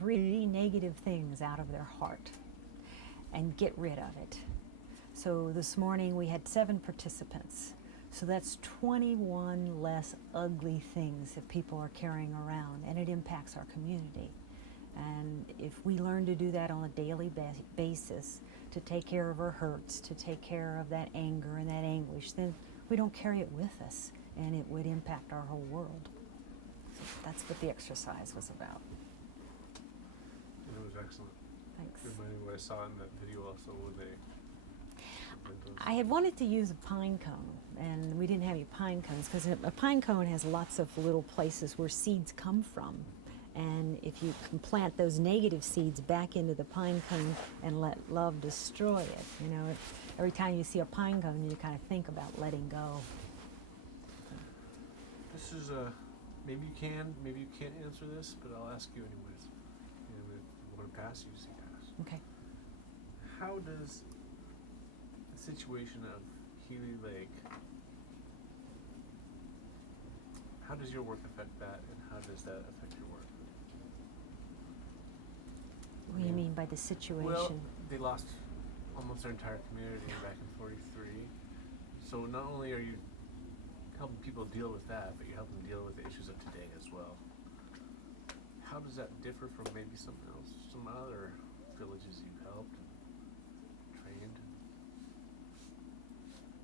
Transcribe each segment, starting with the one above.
3 negative things out of their heart and get rid of it. So this morning we had 7 participants. So that's 21 less ugly things that people are carrying around, and it impacts our community. And if we learn to do that on a daily basis, to take care of our hurts, to take care of that anger and that anguish, then we don't carry it with us, and it would impact our whole world. So that's what the exercise was about. And it was excellent. Thanks. It reminded me what I saw in that video also with I had wanted to use a pine cone, and we didn't have any pine cones because a pine cone has lots of little places where seeds come from. And if you can plant those negative seeds back into the pine cone and let love destroy it, you know, every time you see a pine cone, you kind of think about letting go. This is maybe you can't answer this, but I'll ask you anyways. And if you want to pass, you see pass. Okay. How does the situation of Healy Lake, how does your work affect that, and how does that affect your work? What do you mean by the situation? Well, they lost almost their entire community back in '43. So not only are you helping people deal with that, but you're helping them deal with the issues of today as well. How does that differ from maybe some other villages you've helped, trained?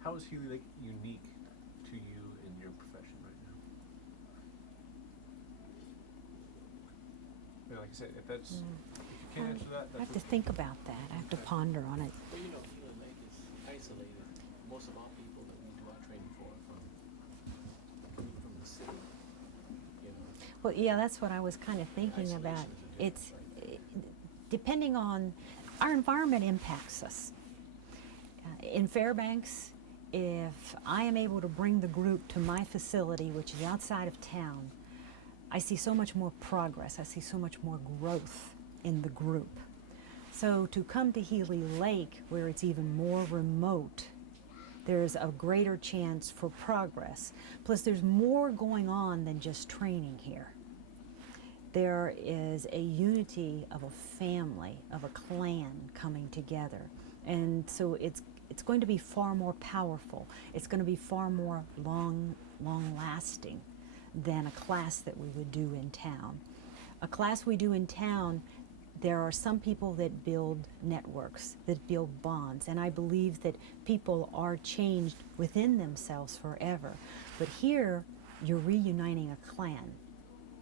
How is Healy Lake unique to you in your profession right now? Yeah, like I said, if you can't answer that, I have to think about that. I have to ponder on it. Well, you know, Healy Lake is isolated. Most of our people that we do our training for are from the city. You know. Well, yeah, that's what I was kind of thinking about. It's depending on our environment impacts us. In Fairbanks, if I am able to bring the group to my facility, which is outside of town, I see so much more progress. I see so much more growth in the group. So to come to Healy Lake, where it's even more remote, there's a greater chance for progress. Plus, there's more going on than just training here. There is a unity of a family, of a clan coming together. And so it's going to be far more powerful. It's going to be far more long-lasting than a class that we would do in town. A class we do in town, there are some people that build networks, that build bonds, and I believe that people are changed within themselves forever. But here, you're reuniting a clan,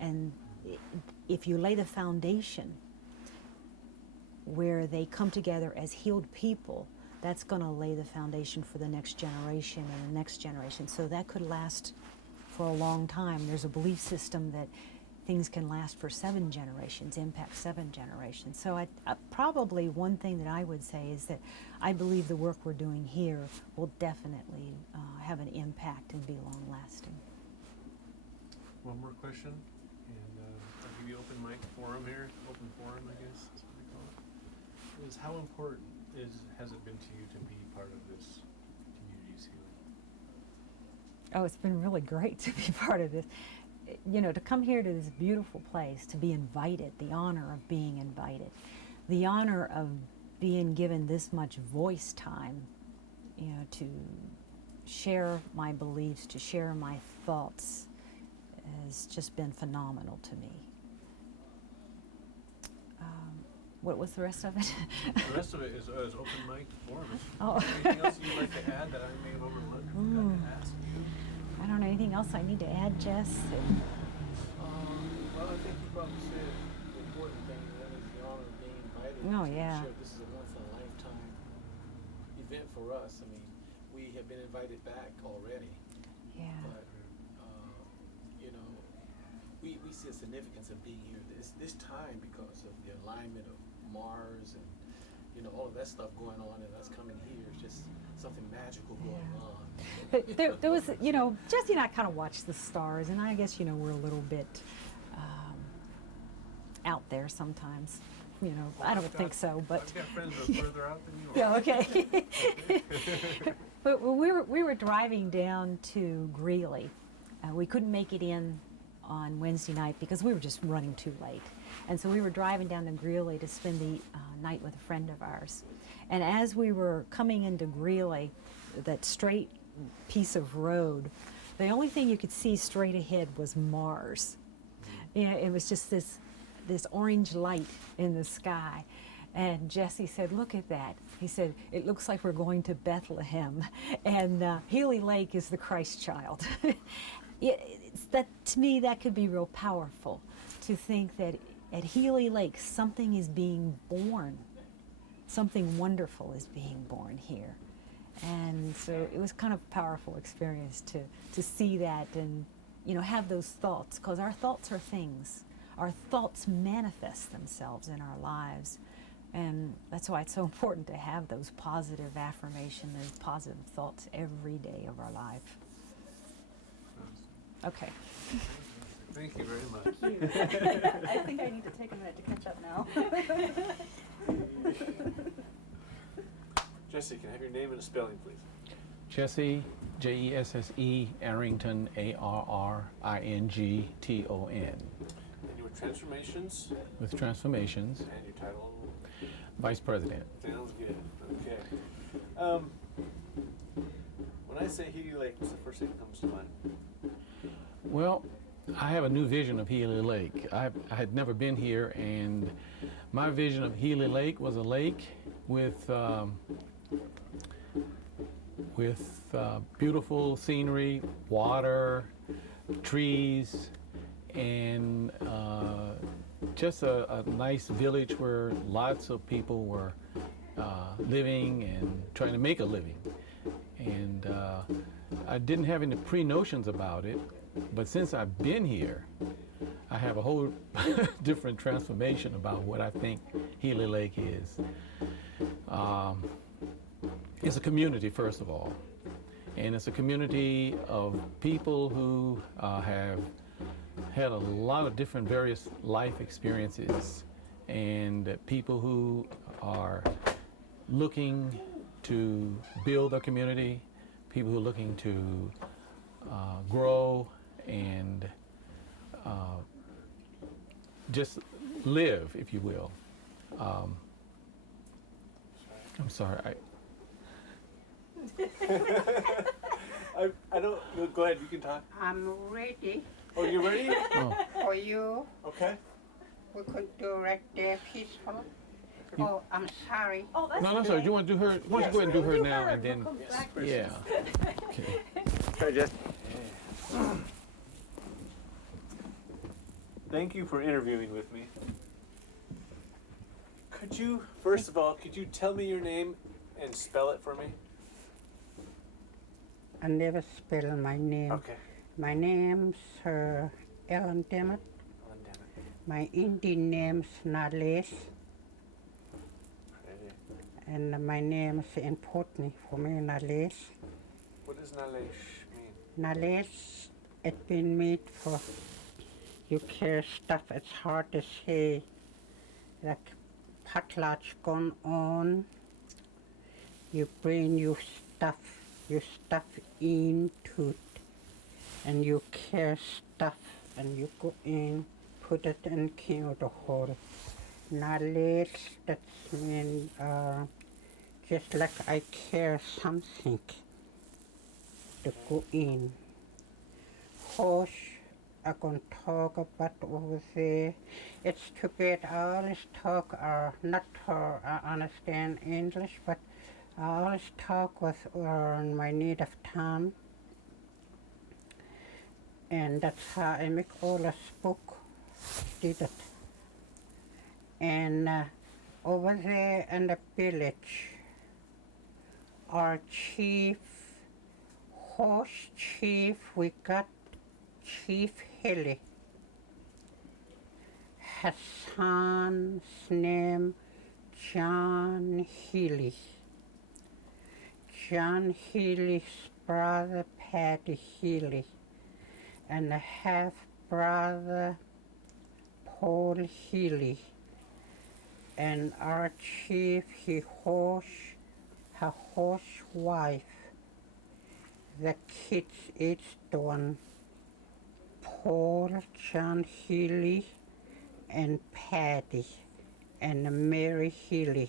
and if you lay the foundation where they come together as healed people, that's going to lay the foundation for the next generation and the next generation. So that could last for a long time. There's a belief system that things can last for 7 generations, impact 7 generations. So I probably one thing that I would say is that I believe the work we're doing here will definitely have an impact and be long-lasting. One more question, and I'll give you open mic forum here, open forum, I guess is what they call it. Is how important has it been to you to be part of this community's healing? Oh, it's been really great to be part of this. You know, to come here to this beautiful place, to be invited, the honor of being invited, the honor of being given this much voice time, you know, to share my beliefs, to share my thoughts, has just been phenomenal to me. What was the rest of it? The rest of it is open mic forum. Oh. Anything else you'd like to add that I may have overlooked? I'd like to ask you. I don't know, anything else I need to add, Jess? Well, I think you probably said the important thing, and that is the honor of being invited. Oh, yeah. Sure, this is a once-in-a-lifetime event for us. I mean, we have been invited back already. Yeah. But, you know, we see the significance of being here this time because of the alignment of Mars and, you know, all of that stuff going on, and us coming here is just something magical going on. But there was, you know, Jesse and I kind of watched the stars, and I guess, you know, we're a little bit out there sometimes. You know, I don't think so, but I've got friends that are further out than you are. yeah, okay. But we were driving down to Greeley. We couldn't make it in on Wednesday night because we were just running too late. And so we were driving down to Greeley to spend the night with a friend of ours. And as we were coming into Greeley, that straight piece of road, the only thing you could see straight ahead was Mars. You know, it was just this orange light in the sky. And Jesse said, "Look at that." He said, "It looks like we're going to Bethlehem." And Healy Lake is the Christ child. To me, that could be real powerful, to think that at Healy Lake something is being born. Something wonderful is being born here. And so it was kind of a powerful experience to see that and, you know, have those thoughts, because our thoughts are things. Our thoughts manifest themselves in our lives. And that's why it's so important to have those positive affirmations, those positive thoughts every day of our life. Okay. Thank you very much. Thank you. I think I need to take a minute to catch up now. Jesse, can I have your name and a spelling, please? Jesse, Jesse Arrington, Arrington. And your transformations With transformations, and your title. Vice President. Sounds good. Okay. When I say Healy Lake, what's the first thing that comes to mind? Well, I have a new vision of Healy Lake. I had never been here, and my vision of Healy Lake was a lake with beautiful scenery, water, trees, and just a nice village where lots of people were living and trying to make a living. And I didn't have any pre-notions about it, but since I've been here, I have a whole different transformation about what I think Healy Lake is. It's a community, first of all, and it's a community of people who have had a lot of different various life experiences, and people who are looking to build a community, people who are looking to grow and just live, if you will. I'm sorry. I don't. No, go ahead. You can talk. I'm ready Oh, you ready? Oh, for you. Okay. We could do right there peaceful. Oh, I'm sorry. Oh, that's no, sorry. You want to do her? Why don't you go ahead and do her now, and then We'll come back. yeah. Okay. Try Jesse. Thank you for interviewing with me. Could you, first of all, could you tell me your name and spell it for me? I never spell my name. Okay. My name's Ellen Demit. Ellen Demit. My Indian name's Nales. Okay. And my name's important for me, Nales. What does Nalesh mean? Nales, it's been made for you carry stuff as hard as say, like potlatch gone on. You bring your stuff into it, and you carry stuff, and you go in, put it in the hole. Nales, that's mean just like I carry something to go in. Horse, I'm going to talk about over there. It's too bad I always talk, not I understand English, but I always talk with my native tongue. And that's how I make all the book, did it. And over there in the village, our chief, horse chief, we got Chief Healy. His son's name, John Healy. John Healy's brother, Patty Healy, and the half-brother, Paul Healy. And our chief, her horse wife, the kids each one, Paul, John Healy, and Patty, and Mary Healy.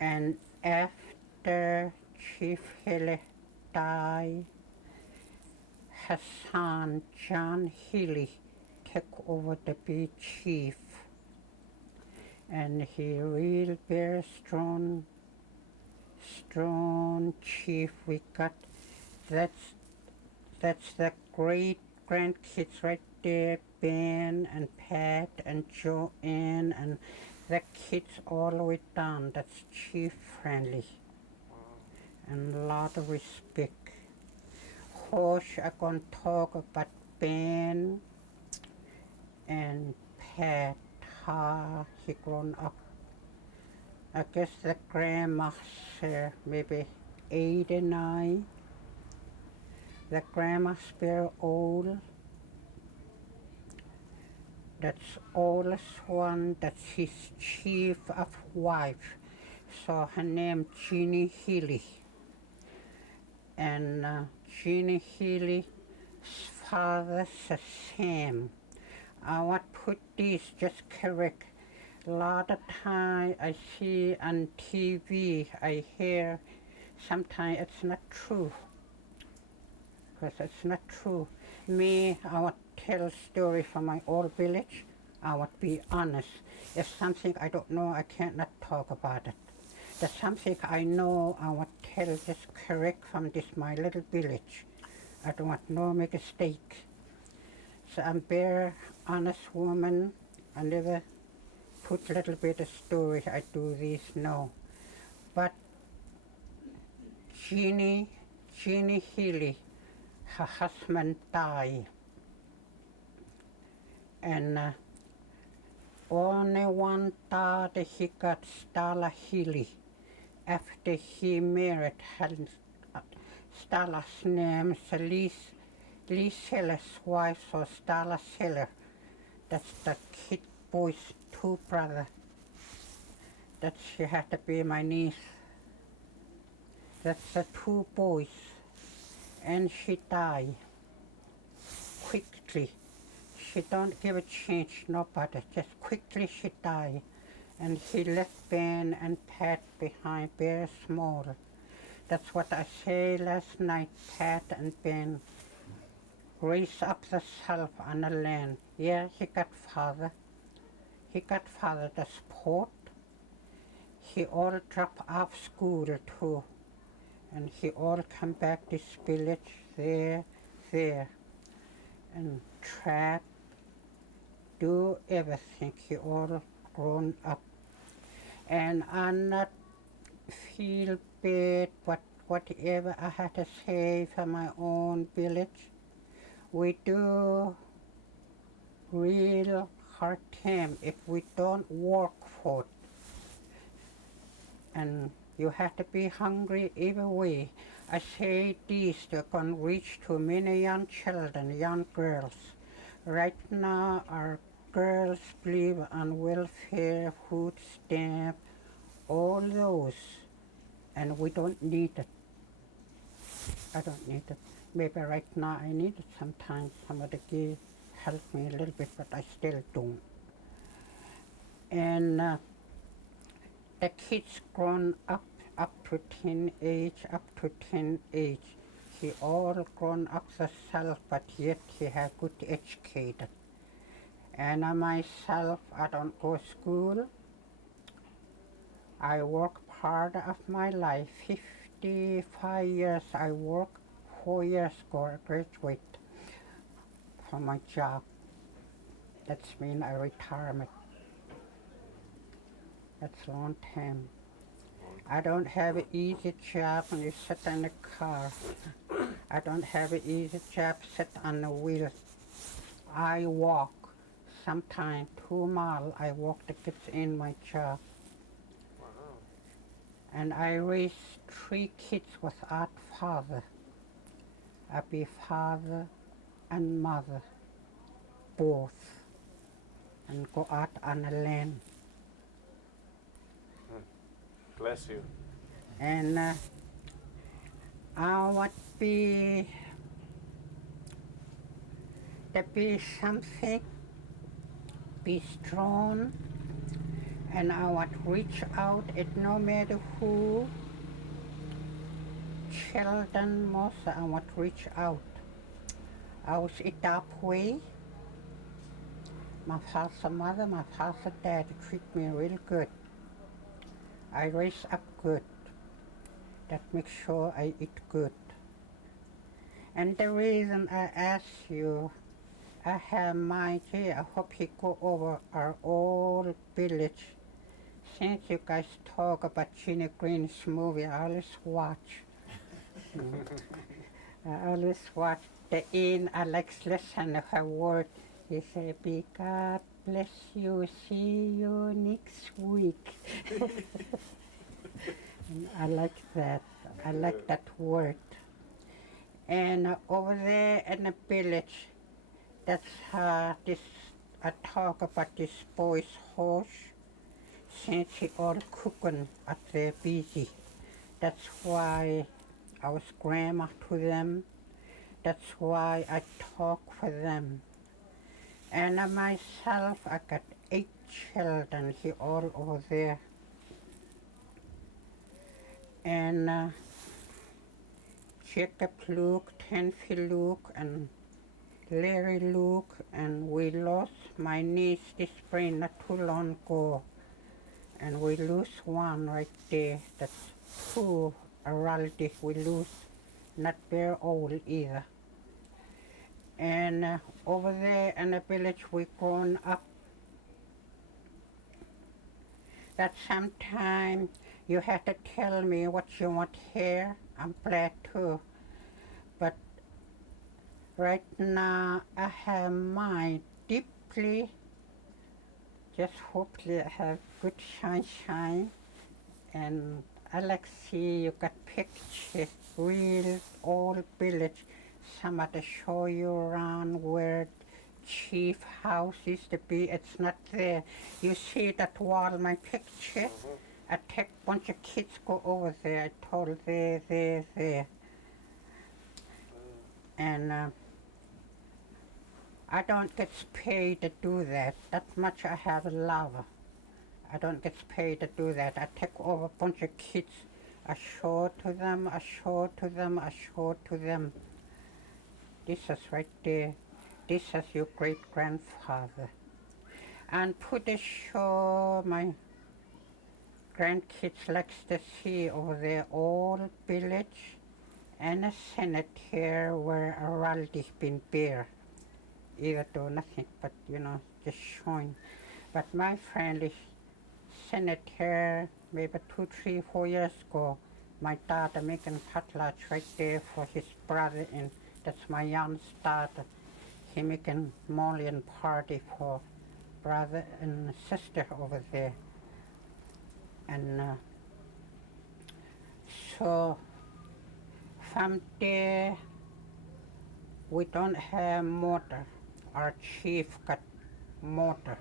And after Chief Healy died, his son John Healy took over to be chief. And he real very strong chief we got. That's the great grandkids right there, Ben and Pat and Joanne and the kids all the way down. That's Chief Friendly. And a lot of respect. Hosh, I'm going to talk about Ben and Pat, how he grown up. I guess the grandma's maybe 89. The grandma's very old. That's oldest one, that's his chief of wife. So her name Jeannie Healy. And Jeannie Healy's father's Sam. I want to put this just correct. A lot of time I see on TV, I hear sometimes it's not true. Because it's not true. Me, I want to tell a story from my old village. I want to be honest. If something I don't know, I cannot talk about it. There's something I know, I want to tell this correct from this my little village. I don't want no mistake. So I'm very honest woman. I never put a little bit of story. I do this now. But Jeannie Healy, her husband died. And only one daughter he got, Starla Healy. After he married, Starla's name is Lee Seller's wife, so Starla Seller. That's the kid boy's two brothers. That she had to be my niece. That's the two boys. And she died quickly. She don't give a chance, nobody. Just quickly she died. And he left Ben and Pat behind, very small. That's what I say last night, Pat and Ben. Raise up the self on the land. Yeah, he got father. He got father the support. He all drop off school too. And he all come back this village there. And trap, do everything. He all grown up. And I not feel bad, but whatever I had to say for my own village, we do real hard time if we don't work for it. And you have to be hungry either way. I say this, they're going to reach to many young children, young girls. Right now, our girls live on welfare, food stamp, all those, and we don't need it. I don't need it. Maybe right now I need it sometimes. Somebody help me a little bit, but I still don't. And the kids grown up to teenage. He all grown up himself, but yet he had good educated. And myself, I don't go to school. I work part of my life. 55 years I work. 4 years ago I graduate from my job. That's mean I retirement. That's a long time. I don't have an easy job when you sit in the car. I don't have an easy job sit on the wheel. I walk. Sometimes 2 miles I walk to get in my job. Wow. And I raised 3 kids without father. I be father and mother, both, and go out on the land. Bless you. And I want to be to be something, be strong, and I want to reach out at no matter who, children most, I want to reach out. I was that way. My father, mother, my father, dad treat me real good. I raise up good. That makes sure I eat good. And the reason I ask you, I have my kid, I hope he go over our old village. Since you guys talk about Gina Green's movie, I always watch. I always watch the end, I like listen to her word. He say, "Be God bless you, see you next week." And I like that. I like that word. And over there in the village, that's this, I talk about this boy's horse. Since he all cooking at there busy. That's why I was grandma to them. That's why I talk for them. And myself, I got 8 children here all over there. And Jacob Luke, Tenfi Luke, and Larry Luke, and we lost my niece this spring not too long ago. And we lose one right there. That's 2 relatives we lose. Not very old either. And over there in the village we grown up. That sometime you have to tell me what you want here. I'm glad to. But right now I have mine deeply. Just hopefully I have good sunshine. And I like see you got pictures, real old village. Somebody show you around where chief house used to be. It's not there. You see that wall, my picture? I take bunch of kids go over there. I told there. And I don't get paid to do that. That much I have love. I don't get paid to do that. I take over a bunch of kids. I show to them, I show to them, I show to them. This is right there. This is your great-grandfather. And put a show my grandkids likes to see over there, old village and a cemetery where a relative been buried. Either do nothing, but just showing. But my friend is cemetery, maybe 2, 3, 4 years ago, my daughter making potlatch right there for his brother, and that's my youngest daughter. He making Molian party for brother and sister over there. And so from there, we don't have motor. Our chief got motor.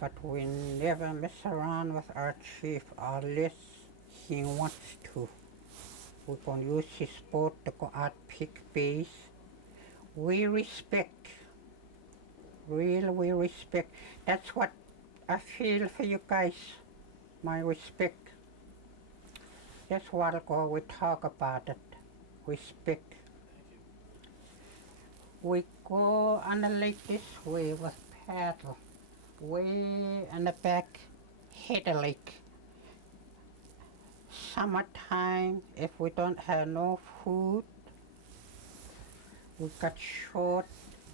But we never mess around with our chief unless he wants to. We're going to use his boat to go out pick base. We respect. We respect. That's what I feel for you guys. My respect. Just a while ago we talk about it. Respect. We go on the lake this way with paddle. Way in the back, Healy Lake. Summertime, if we don't have no food, we got short,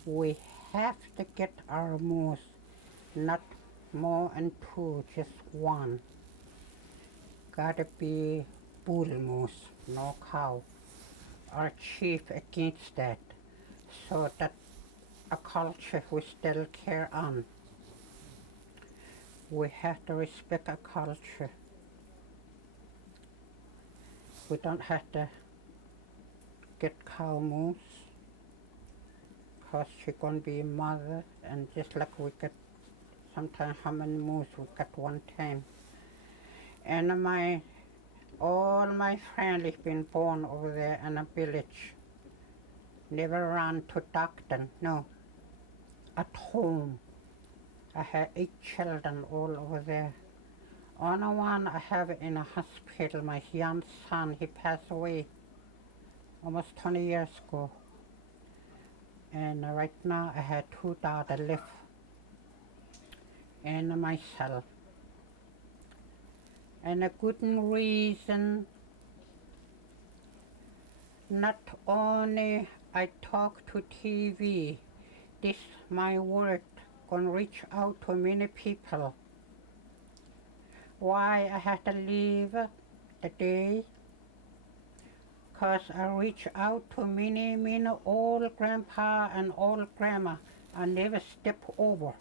we have to get our moose, not more than 2, just 1. Gotta be bull moose, no cow. Our chief against that, so that a culture we still carry on. We have to respect our culture. We don't have to get cow moose, because she's going to be a mother, and just like we get sometimes how many moose we got one time. And all my friends have been born over there in a village. Never ran to doctor, no, at home. I have 8 children all over there. Only one I have in a hospital, my young son, he passed away almost 20 years ago. And right now I have 2 daughters left and myself. And a good reason, not only I talk to TV, this my word gonna reach out to many people. Why I had to leave the day? Cause I reach out to many old grandpa and old grandma. I never step over,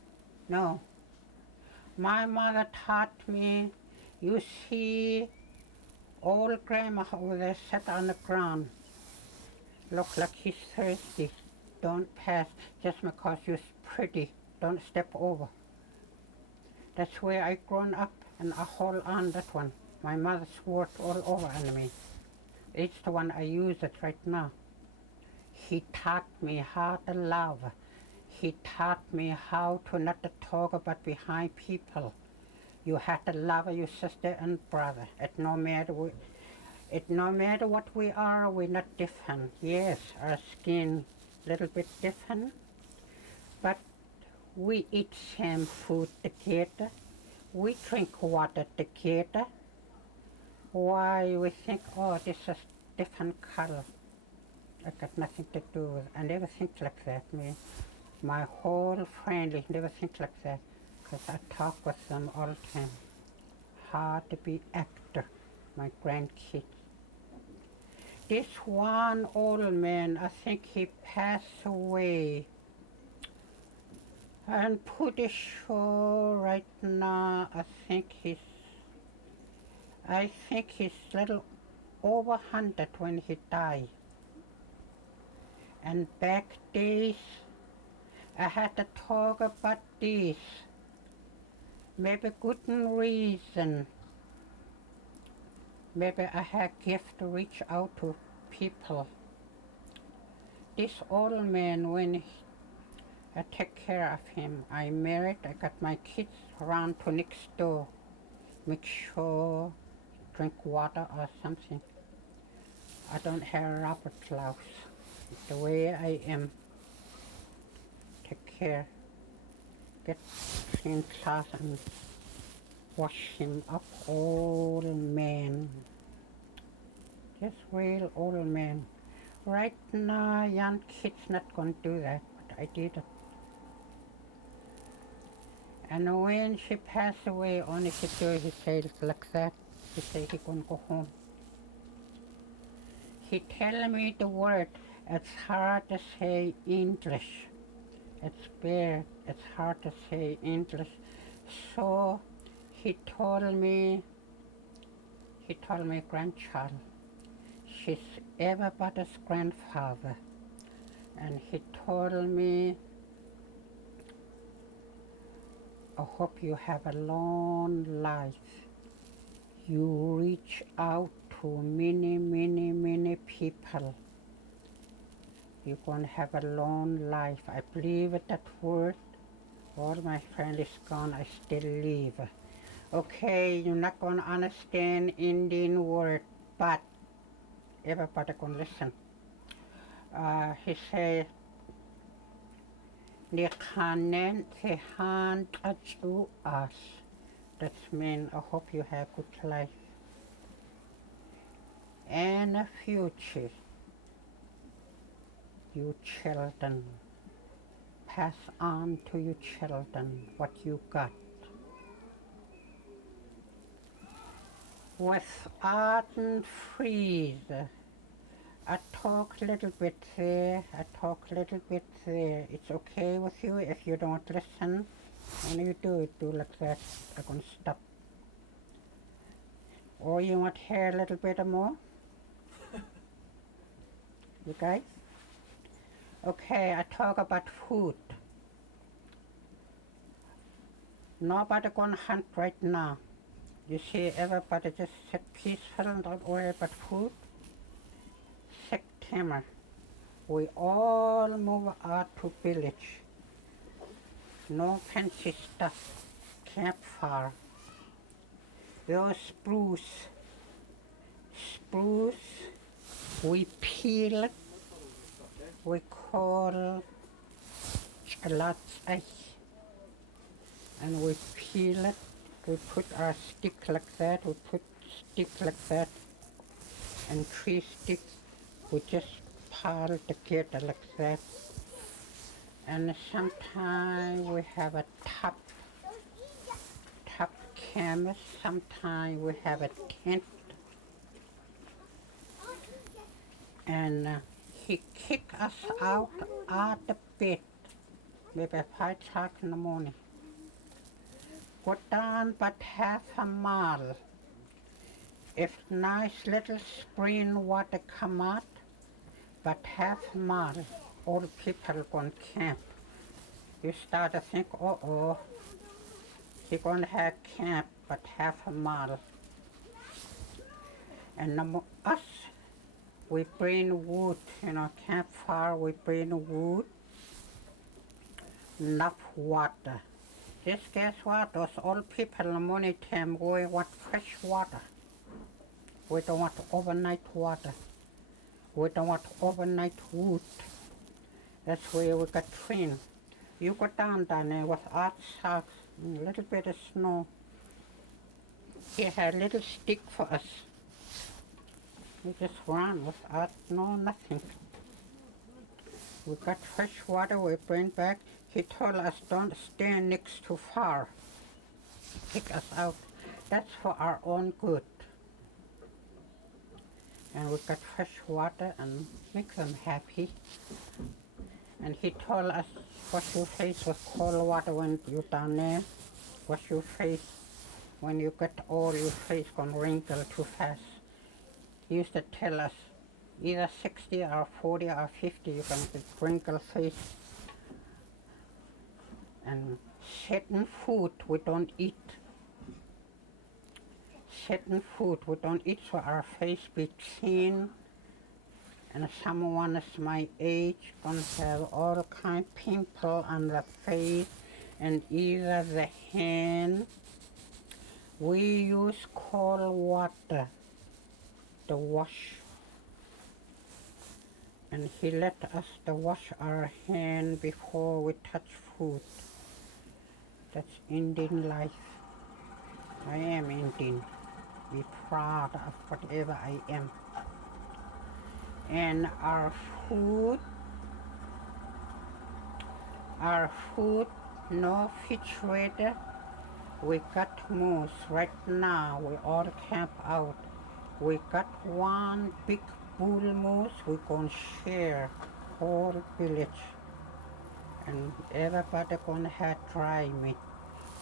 no. My mother taught me, you see old grandma over there sat on the ground. Look like he's thirsty. Don't pass just because you're pretty. Don't step over. That's where I grown up and I hold on that one. My mother's worked all over on me. It's the one I use it right now. He taught me how to love. He taught me how to not to talk about behind people. You have to love your sister and brother. It no matter what we are, we're not different. Yes, our skin a little bit different, but we eat same food together. We drink water together. Why we think, oh, this is different color? I got nothing to do with it. I never think like that, me. My whole family never think like that, because I talk with them all the time. How to be actor, my grandkids. This one old man, I think he passed away. I'm pretty sure right now, I think he's little over 100 when he died. And back days, I had to talk about this. Maybe good reason. Maybe I had gift to reach out to people. This old man, when I take care of him, I married, I got my kids around to next door. Make sure drink water or something. I don't have rubber gloves. The way I am, take care, get clean cloth and wash him up. Old man, just real old man. Right now, young kids not gonna do that, but I did it. And when she passed away, only she do, he said like that. He said he gonna go home. He tell me the word. It's hard to say English. It's bad. It's hard to say English. So he told me, grandchild, she's everybody's grandfather. And he told me, I hope you have a long life. You reach out to many people. You're going to have a long life. I believe it, that word. All my friends is gone, I still live. Okay, you're not going to understand Indian word, but everybody can listen. He said, Nikanen sehan tachu us. That means I hope you have good life and a future. You children, pass on to your children what you got. Without freeze, I talk a little bit there, It's okay with you if you don't listen. When you do like that, I'm going to stop. Or you want to hear a little bit more? You guys? Okay, I talk about food. Nobody going to hunt right now. You see, everybody just sit peaceful and don't worry about food. September, we all move out to village. no fancy stuff, campfire. Those spruce, we peel it, we call ice, and we peel it, we put our stick like that, we put stick like that, and 3 sticks, we just pile together like that. And sometimes we have a top canvas, sometimes we have a tent. And he kicked us out of the bed maybe 5 o'clock in the morning. Go down but half a mile. If nice little spring water come out, but half a mile, all people gonna camp. You start to think, uh-oh, he gonna have camp but half a mile. And us, we bring wood, campfire, we bring wood, enough water. Just guess what, those old people in the morning time, we want fresh water. We don't want overnight water. We don't want overnight wood. That's where we got trained. You go down there with hot socks, and a little bit of snow. He had a little stick for us. We just run without nothing. We got fresh water, we bring back. He told us don't stand next too far. Kick us out. That's for our own good. And we got fresh water and make them happy. And he told us, wash your face with cold water when you're down there. Wash your face. When you get old, your face gonna wrinkle too fast. He used to tell us, either 60 or 40 or 50, you're gonna get wrinkled face. And certain food we don't eat. Certain food we don't eat so our face be clean. And someone is my age gonna have all kind of pimple on the face and either the hand. We use cold water to wash. And he let us to wash our hand before we touch food. That's Indian life. I am Indian. Be proud of whatever I am. And our food, no refrigerator. We got moose. Right now, we all camp out. We got one big bull moose. We gonna share whole village. And everybody gonna have dry meat.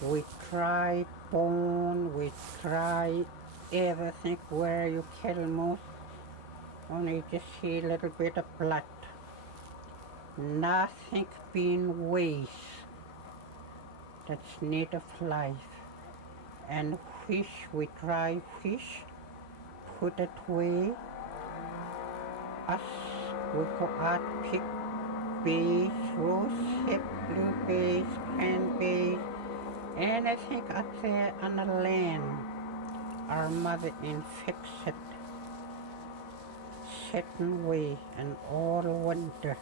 We try bone, we try everything where you kill moose. Only just see a little bit of blood. Nothing being waste. That's native life. And fish, we try fish, put it away. Us, we go out, pick bees, rose hip, blueberries, cranberries, anything out there on the land. Our mother fix it certain way, and all winter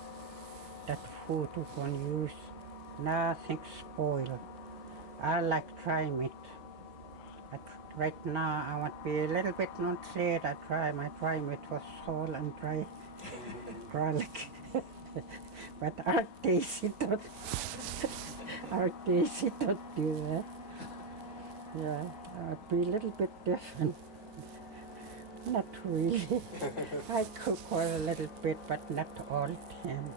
that food we're going to use, nothing spoil. I like dry meat. Right now I want to be a little bit non-trade. I try my dry meat for salt and dry garlic. But our Daisy don't do that. Yeah, I'd be a little bit different. Not really. I cook for a little bit, but not all the time.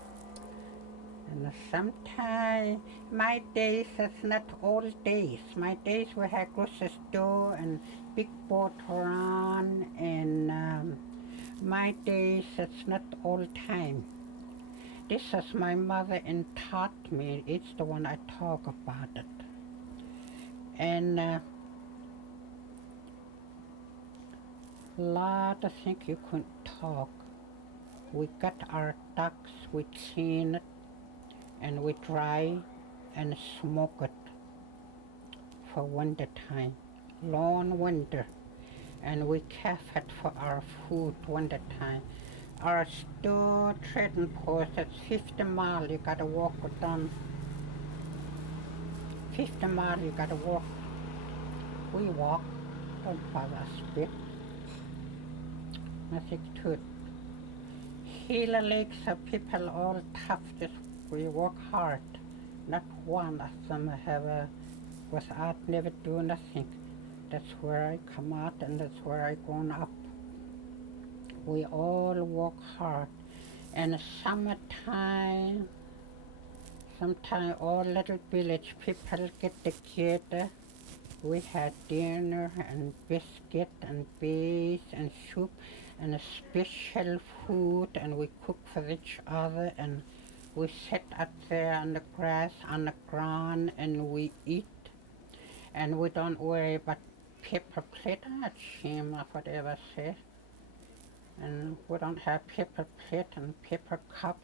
And sometimes my days is not all days. My days we have grocery store and big boat run, and my days it's not all time. This is my mother and taught me. It's the one I talk about it. And lot of things you couldn't talk. We got our ducks, we clean it, and we dry and smoke it for winter time, long winter. And we kept it for our food winter time. Our store trading post is 50 miles. You gotta walk down 50 miles. You gotta walk. We walk. Don't bother us a bit. Nothing to it. Healy Lake, so people all tough. Just we work hard. Not one of them was out, never do nothing. That's where I come out and that's where I grown up. We all work hard. And summertime, sometime all little village people get together. We had dinner and biscuit and beans and soup and a special food, and we cook for each other, and we sit up there on the grass, on the ground, and we eat. And we don't worry about paper plate. I'm not ashamed of whatever say. And we don't have paper plate and paper cup.